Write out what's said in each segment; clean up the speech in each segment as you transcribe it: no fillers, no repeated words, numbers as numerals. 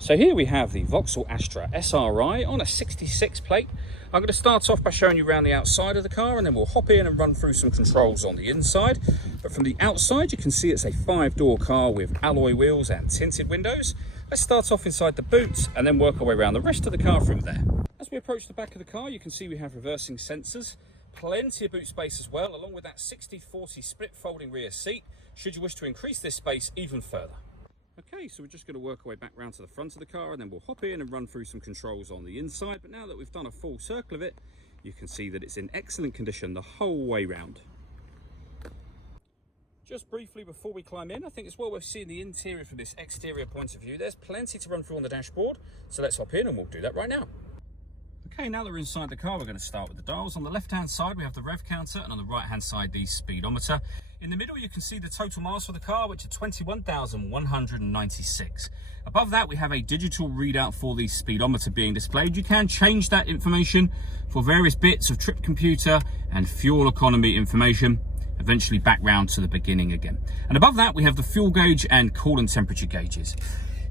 So here we have the Vauxhall Astra SRI on a 66 plate. I'm going to start off by showing you around the outside of the car, and then we'll hop in and run through some controls on the inside. But from the outside, you can see it's a 5-door car with alloy wheels and tinted windows. Let's start off inside the boot and then work our way around the rest of the car from there. As we approach the back of the car, you can see we have reversing sensors, plenty of boot space as well, along with that 60/40 split folding rear seat, should you wish to increase this space even further. Okay, so we're just going to work our way back round to the front of the car, and then we'll hop in and run through some controls on the inside. But now that we've done a full circle of it, you can see that it's in excellent condition the whole way round. Just briefly before we climb in, I think it's well worth seeing the interior from this exterior point of view. There's plenty to run through on the dashboard, so let's hop in and we'll do that right now. Okay, now that we're inside the car, we're going to start with the dials. On the left-hand side, we have the rev counter, and on the right-hand side, the speedometer. In the middle, you can see the total miles for the car, which are 21,196. Above that, we have a digital readout for the speedometer being displayed. You can change that information for various bits of trip computer and fuel economy information, eventually back round to the beginning again. And above that, we have the fuel gauge and coolant temperature gauges.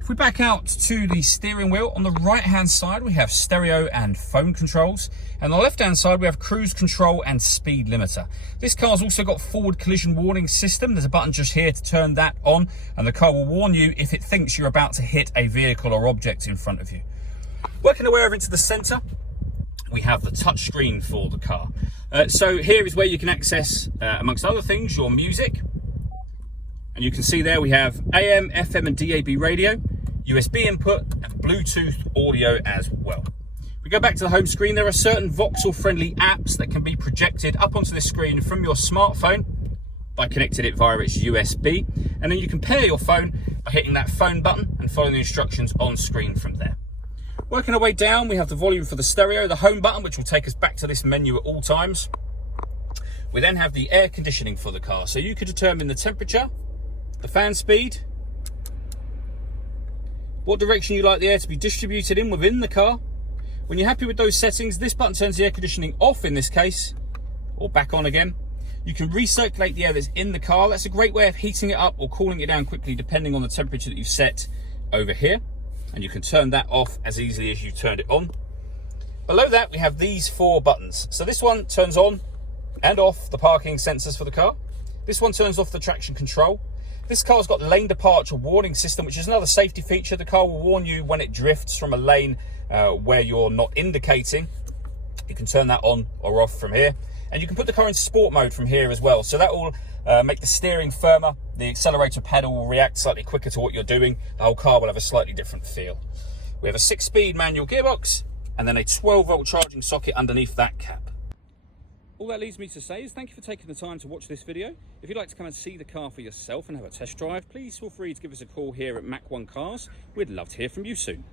If we back out to the steering wheel, on the right hand side we have stereo and phone controls, and on the left hand side we have cruise control and speed limiter. This car's also got forward collision warning system. There's a button just here to turn that on, and the car will warn you if it thinks you're about to hit a vehicle or object in front of you. Working our way over into the center, we have the touch screen for the car. So here is where you can access, amongst other things, your music. And you can see there we have AM, FM and DAB radio, USB input and Bluetooth audio as well. If we go back to the home screen, there are certain Vauxhall friendly apps that can be projected up onto the screen from your smartphone by connecting it via its USB. And then you can pair your phone by hitting that phone button and following the instructions on screen from there. Working our way down, we have the volume for the stereo, the home button, which will take us back to this menu at all times. We then have the air conditioning for the car. So you could determine the temperature, the fan speed, what direction you like the air to be distributed in within the car. When you're happy with those settings, this button turns the air conditioning off in this case, or back on again. You can recirculate the air that's in the car. That's a great way of heating it up or cooling it down quickly depending on the temperature that you've set over here. And you can turn that off as easily as you turned it on. Below that, we have these 4 buttons. So this one turns on and off the parking sensors for the car. This one turns off the traction control. This car's got lane departure warning system, which is another safety feature. The car will warn you when it drifts from a lane where you're not indicating. You can turn that on or off from here. And you can put the car in sport mode from here as well. So that will make the steering firmer. The accelerator pedal will react slightly quicker to what you're doing. The whole car will have a slightly different feel. We have a 6-speed manual gearbox and then a 12-volt charging socket underneath that cap. All that leaves me to say is thank you for taking the time to watch this video. If you'd like to come and see the car for yourself and have a test drive, please feel free to give us a call here at Mach 1 Cars. We'd love to hear from you soon.